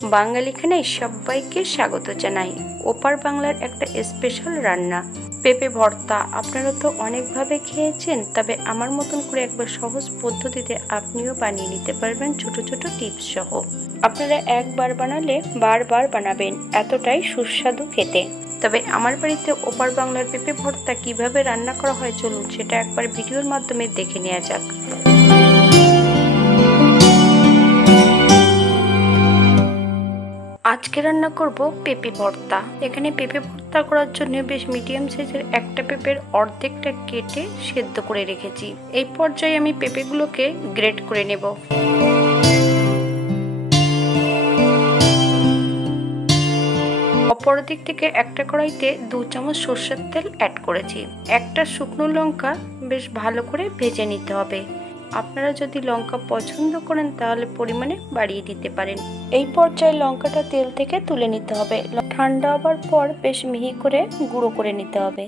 বাঙালি খানায় সবাইকে স্বাগত জানাই। ওপার বাংলার একটা স্পেশাল রান্না পেঁপে ভর্তা। আপনারা তো অনেকভাবে খেয়েছেন, তবে আমার মতন করে একবার সহজ পদ্ধতিতে আপনিও বানিয়ে নিতে পারবেন ছোট ছোট টিপস সহ। আপনারা একবার বানালে বারবার বানাবেন, এতটাই সুস্বাদু খেতে। তবে আমার বাড়িতে ওপার বাংলার পেঁপে ভর্তা কিভাবে রান্না করা হয়, চলুন সেটা একবার ভিডিওর মাধ্যমে দেখে নেওয়া যাক। আজকে রান্না করব পেঁপে ভর্তা। এখানে পেঁপে ভর্তা করার জন্য বেশ মিডিয়াম সাইজের একটা পেঁপের অর্ধেকটা কেটে সেদ্ধ করে রেখেছি। এই পর্যায়ে আমি পেঁপেগুলোকে গ্রেট করে নেব। অপর দিক থেকে একটা কড়াইতে 2 চামচ সরষের তেল অ্যাড করেছি। একটা শুকনো লঙ্কা বেশ ভালো করে ভেজে নিতে হবে। আপনারা যদি লঙ্কা পছন্দ করেন তাহলে পরিমাণে বাড়িয়ে দিতে পারেন। এই পর্যায়ে লঙ্কাটা তেল থেকে তুলে নিতে হবে। ঠান্ডা হবার পর বেশ মিহি করে গুঁড়ো করে নিতে হবে।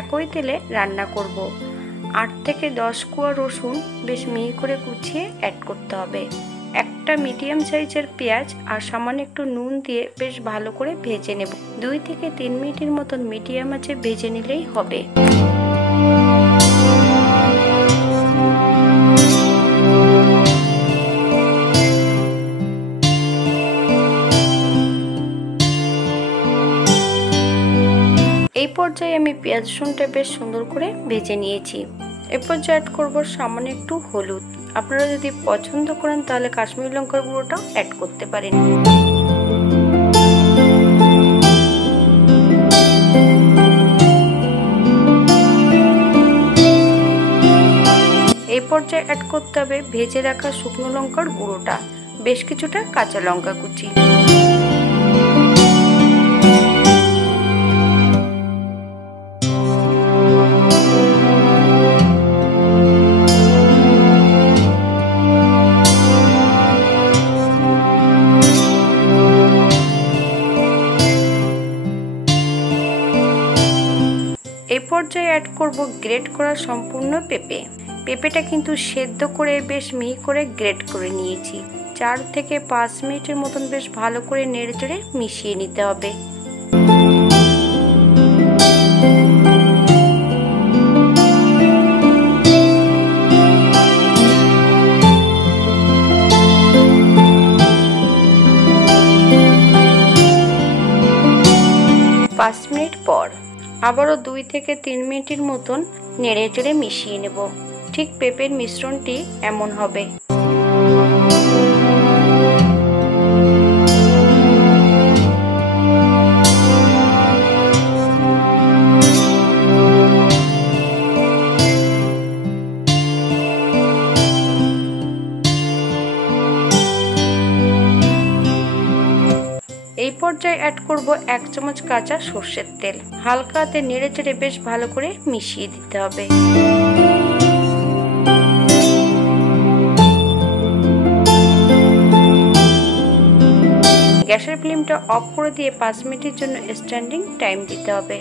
একই তেলে রান্না করব। 8 থেকে 10 কোয়া রসুন বেশ মিহি করে কুচিয়ে অ্যাড করতে হবে। একটা মিডিয়াম সাইজের পেঁয়াজ আর সামান্য একটু নুন দিয়ে বেশ ভালো করে ভেজে নেব। 2 থেকে 3 মিনিটের মতন মিডিয়াম আঁচে ভেজে নিলেই হবে। এই পর্যায়ে আমি পেঁয়াজ রসুনটা বেশ সুন্দর করে ভেজে নিয়েছি। এই পর্যায়ে অ্যাড করব সামান্য একটু হলুদ। আপনারা যদি পছন্দ করেন তাহলে কাশ্মীরি লঙ্কার গুঁড়োটাও অ্যাড করতে পারেন। এই পর্যায়ে অ্যাড করতে হবে ভেজে রাখা শুকনো লঙ্কার গুঁড়োটা, বেশ কিছুটা কাঁচা লঙ্কা কুচি। এই পর্যায়ে অ্যাড করব গ্রেট করা সম্পূর্ণ পেঁপে। পেঁপেটা কিন্তু সেদ্ধ করে বেশ মিহি করে গ্রেট করে নিয়েছি। 4 থেকে 5 মিনিটের মতন বেশ ভালো করে নেড়েচেড়ে মিশিয়ে নিতে হবে। পাঁচ মিনিট পর আবারও 2 থেকে 3 মিনিটের মতন নেড়ে চেড়ে মিশিয়ে নেব। ঠিক পেঁপের মিশ্রণটি এমন হবে। এই পর্যায়ে অ্যাড করব 1 চামচ কাঁচা সরষের তেল। হালকা হাতে নেড়ে চেড়ে বেশ ভালো করে মিশিয়ে দিতে হবে। গ্যাসের ফ্লেমটা অফ করে দিয়ে 5 মিনিটের জন্য স্ট্যান্ডিং টাইম দিতে হবে।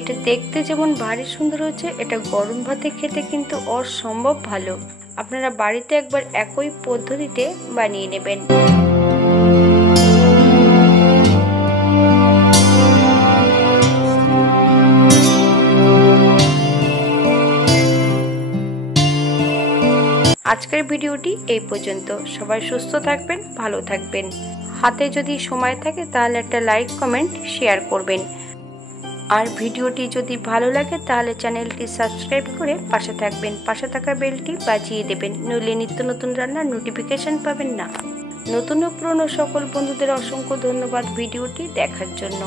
এটা দেখতে যেমন ভারী সুন্দর হচ্ছে, এটা গরম ভাতে খেতে কিন্তু অসম্ভব ভালো। আপনারা বাড়িতে একবার একই পদ্ধতিতে বানিয়ে নেবেন। আজকের ভিডিওটি এই পর্যন্ত। সবাই সুস্থ থাকবেন, ভালো থাকবেন। হাতে যদি সময় থাকে তাহলে একটা লাইক, কমেন্ট, শেয়ার করবেন। আর ভিডিওটি যদি ভালো লাগে তাহলে চ্যানেলটি সাবস্ক্রাইব করে পাশে থাকবেন। পাশে থাকা বেলটি বাজিয়ে দেবেন, নইলে নিত্য নতুন রান্নার নোটিফিকেশন পাবেন না। নতুন ও পুরনো সকল বন্ধুদের অসংখ্য ধন্যবাদ ভিডিওটি দেখার জন্য।